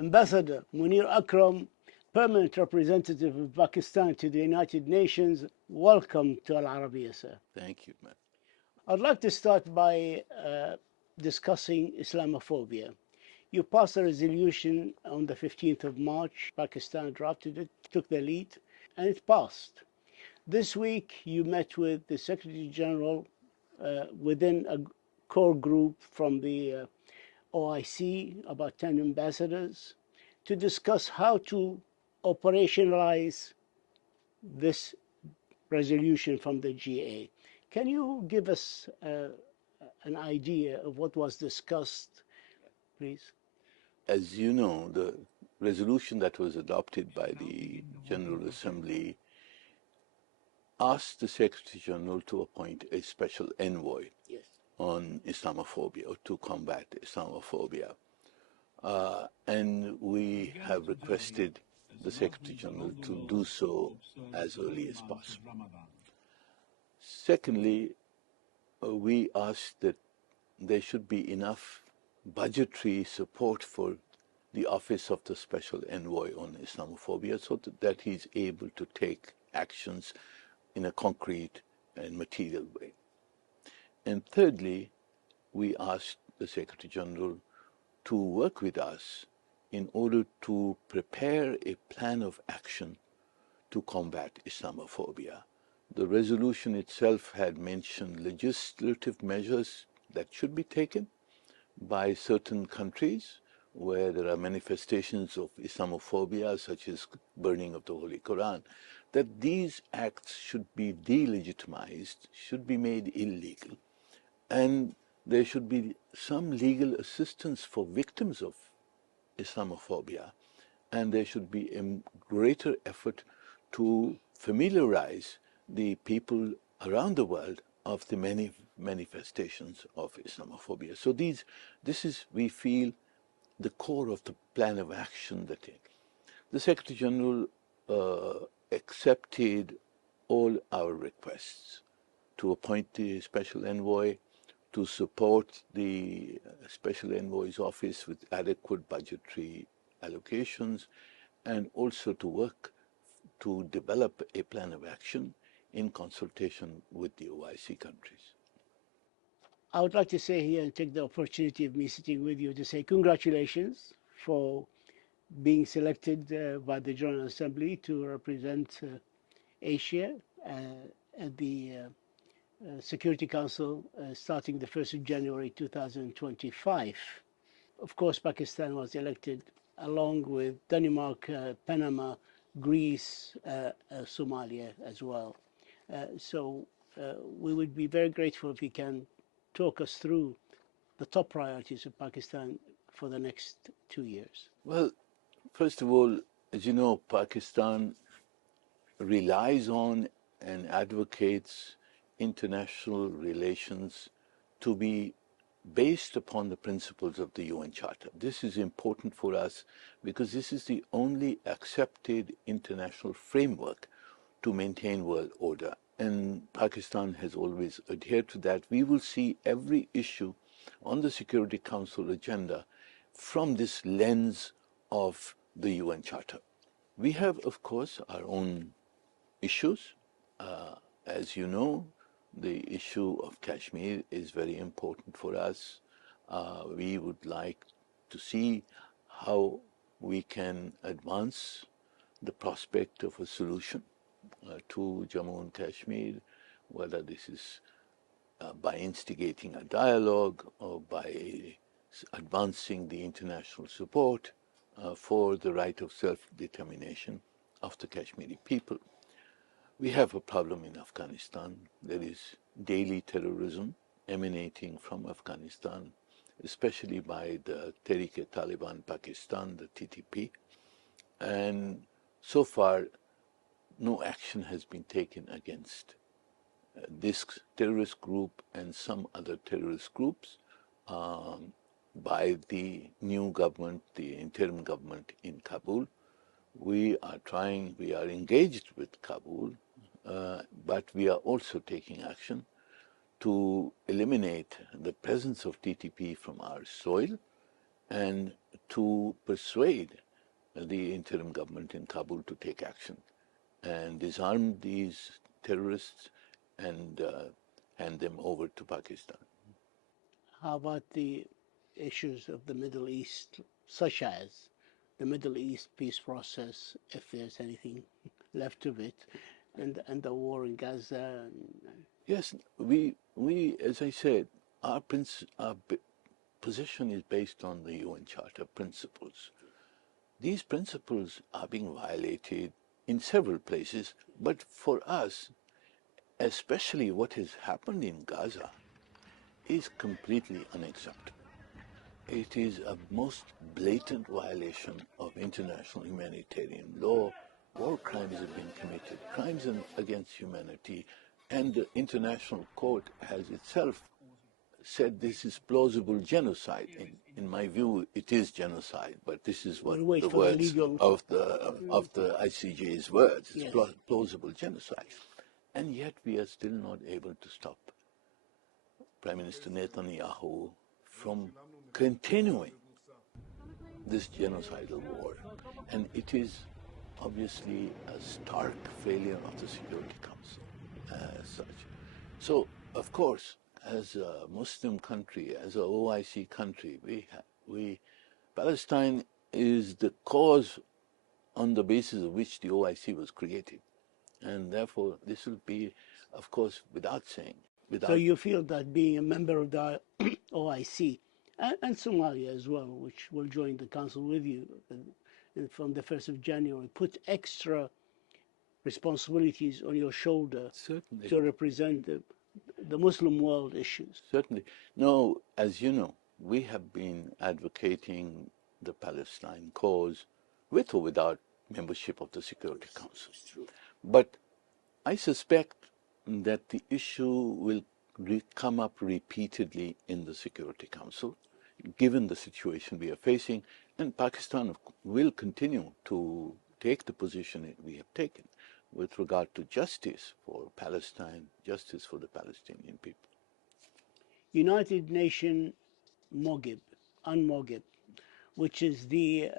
Ambassador Munir Akram, Permanent Representative of Pakistan to the United Nations, welcome to Al Arabiya, sir. Thank you, man. I'd like to start by discussing Islamophobia. You passed a resolution on the 15th of March. Pakistan drafted it, took the lead, and it passed. This week, you met with the Secretary General within a core group from the OIC, about 10 ambassadors, to discuss how to operationalize this resolution from the GA. Can you give us an idea of what was discussed, please? As you know, the resolution that was adopted by the General Assembly asked the Secretary General to appoint a special envoy Yes. on Islamophobia, or to combat Islamophobia. And we have requested the Secretary General to do so as early as possible. Secondly, we asked that there should be enough budgetary support for the Office of the Special Envoy on Islamophobia so that he's able to take actions in a concrete and material way. And thirdly, we asked the Secretary General to work with us in order to prepare a plan of action to combat Islamophobia. The resolution itself had mentioned legislative measures that should be taken by certain countries where there are manifestations of Islamophobia, such as burning of the Holy Quran, that these acts should be delegitimized, should be made illegal, and there should be some legal assistance for victims of Islamophobia, and there should be a greater effort to familiarize the people around the world of the many manifestations of Islamophobia. So this is, we feel, the core of the plan of action that the Secretary General accepted all our requests to appoint the Special Envoy, to support the Special Envoy's office with adequate budgetary allocations, and also to work to develop a plan of action in consultation with the OIC countries. I would like to say here and take the opportunity of me sitting with you to say congratulations for being selected by the General Assembly to represent Asia at the Security Council starting the 1st of January 2025. Of course, Pakistan was elected along with Denmark, Panama, Greece, Somalia as well. So we would be very grateful if you can talk us through the top priorities of Pakistan for the next 2 years. Well, first of all, as you know, Pakistan relies on and advocates international relations to be based upon the principles of the UN Charter. This is important for us because this is the only accepted international framework to maintain world order. And Pakistan has always adhered to that. We will see every issue on the Security Council agenda from this lens of the UN Charter. We have, of course, our own issues. As you know, the issue of Kashmir is very important for us. We would like to see how we can advance the prospect of a solution to Jammu and Kashmir, whether this is by instigating a dialogue or by advancing the international support for the right of self-determination of the Kashmiri people. We have a problem in Afghanistan. There is daily terrorism emanating from Afghanistan, especially by the Tehrik-e-Taliban Pakistan, the TTP. And so far, no action has been taken against this terrorist group and some other terrorist groups by the new government, the interim government in Kabul. We are engaged with Kabul, but we are also taking action to eliminate the presence of TTP from our soil and to persuade the interim government in Kabul to take action and disarm these terrorists and hand them over to Pakistan. How about the issues of the Middle East, such as the Middle East peace process, if there's anything left of it, and the war in Gaza? Yes, we as I said, our position is based on the UN Charter principles. These principles are being violated in several places, but for us, especially what has happened in Gaza, is completely unacceptable. It is a most blatant violation of international humanitarian law. War crimes have been committed, crimes against humanity, and the International Court has itself said this is plausible genocide. In my view, it is genocide, but this is what the words of the ICJ's words. It's plausible genocide. And yet we are still not able to stop Prime Minister Netanyahu from continuing this genocidal war. And it is obviously a stark failure of the Security Council as such. So, of course, as a Muslim country, as an OIC country, Palestine is the cause on the basis of which the OIC was created. And therefore, this will be, of course, without saying. So you feel that being a member of the OIC, and Somalia as well, which will join the council with you from the 1st of January, put extra responsibilities on your shoulder to represent the Muslim world issues? Certainly. No, as you know, we have been advocating the Palestine cause with or without membership of the Security Council. But I suspect that the issue will come up repeatedly in the Security Council, given the situation we are facing, and Pakistan will continue to take the position we have taken with regard to justice for Palestine, justice for the Palestinian people. United Nations UNMOGIP, which is the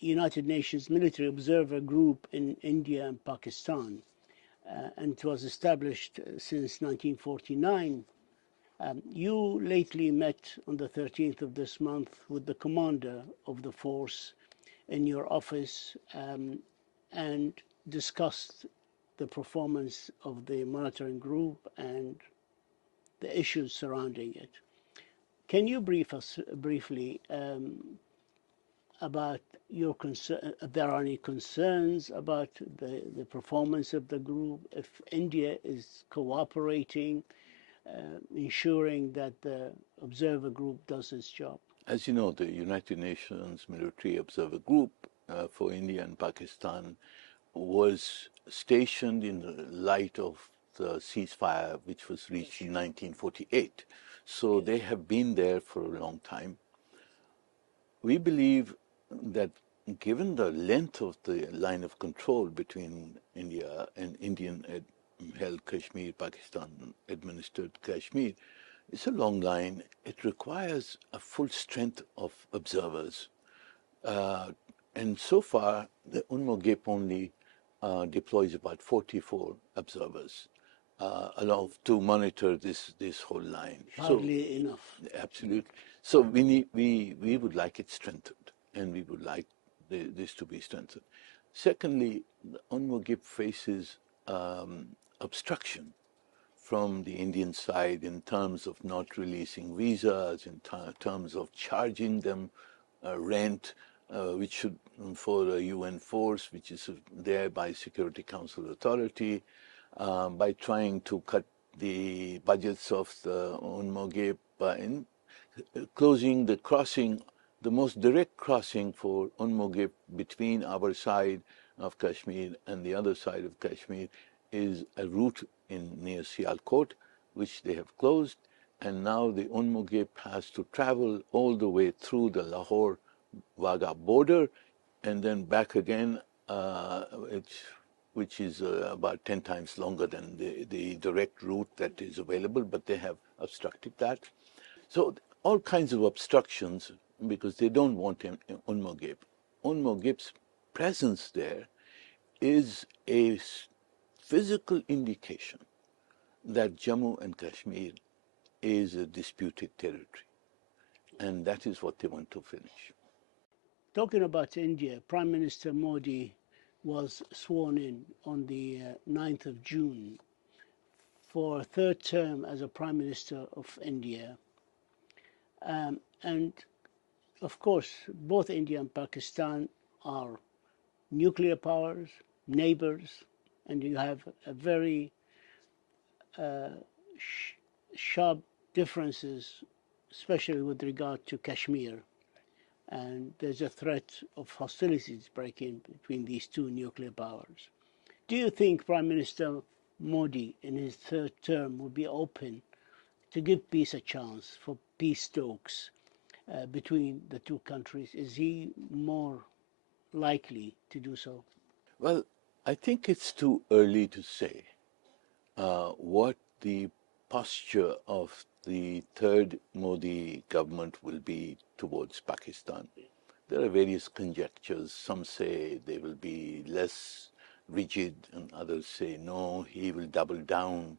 United Nations Military Observer Group in India and Pakistan, and it was established since 1949. You lately met on the 13th of this month with the commander of the force in your office and discussed the performance of the monitoring group and the issues surrounding it. Can you brief us briefly about your concern? If there are any concerns about the performance of the group, if India is cooperating, ensuring that the observer group does its job? As you know, the United Nations Military Observer Group for India and Pakistan was stationed in the light of the ceasefire which was reached in 1948. So they have been there for a long time. We believe that given the length of the line of control between India and Indian-held Kashmir, Pakistan-administered Kashmir, it's a long line. It requires a full strength of observers. And so far, the UNMOGIP only deploys about 44 observers along to monitor this whole line. Hardly enough. Absolutely. So we would like it strengthened, and we would like this to be strengthened. Secondly, the UNMOGIP faces obstruction from the Indian side in terms of not releasing visas, in terms of charging them rent, which should for a UN force, which is there by Security Council authority, by trying to cut the budgets of the UNMOGIP, in closing the crossing, the most direct crossing for UNMOGIP between our side of Kashmir and the other side of Kashmir is a route near Sialkot, which they have closed, and now the UNMOGIP has to travel all the way through the Lahore-Wagah border and then back again, which is about 10 times longer than the direct route that is available, but they have obstructed that. So all kinds of obstructions because they don't want Unmogip. Unmogip's presence there is a physical indication that Jammu and Kashmir is a disputed territory, and that is what they want to finish. Talking about India, Prime Minister Modi was sworn in on the 9th of June for a third term as a Prime Minister of India. And of course, both India and Pakistan are nuclear powers, neighbors, and you have a very sharp differences, especially with regard to Kashmir. And there's a threat of hostilities breaking between these two nuclear powers. Do you think Prime Minister Modi in his third term would be open to give peace a chance for peace talks between the two countries? Is he more likely to do so? Well, I think it's too early to say what the posture of the third Modi government will be towards Pakistan. There are various conjectures. Some say they will be less rigid, and others say no, he will double down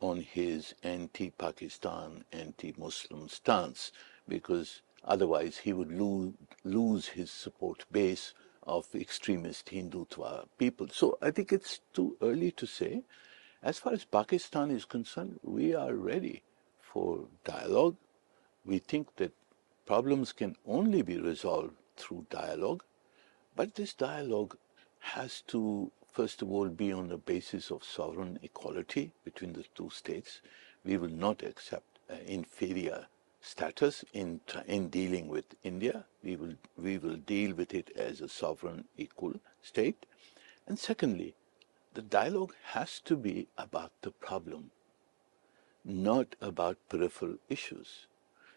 on his anti-Pakistan, anti-Muslim stance, because otherwise he would lose his support base of extremist Hindutva people. So I think it's too early to say. As far as Pakistan is concerned, we are ready for dialogue. We think that problems can only be resolved through dialogue, but this dialogue has to, first of all, be on the basis of sovereign equality between the two states. We will not accept inferior status in dealing with India. We will deal with it as a sovereign equal state. And secondly, the dialogue has to be about the problem, not about peripheral issues.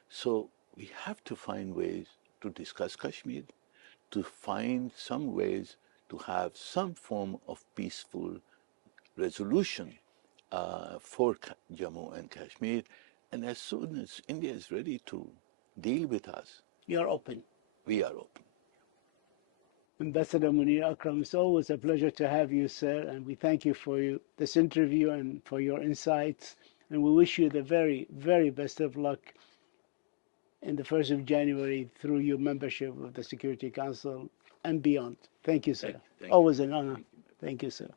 So we have to find ways to discuss Kashmir, to find some ways to have some form of peaceful resolution for Jammu and Kashmir. And as soon as India is ready to deal with us, You're open. we are open. Ambassador Munir Akram, it's always a pleasure to have you, sir, and we thank you for this interview and for your insights. And we wish you the very, very best of luck in the 1st of January through your membership of the Security Council and beyond. Thank you, sir. Thank you. Always an honor. Thank you, sir.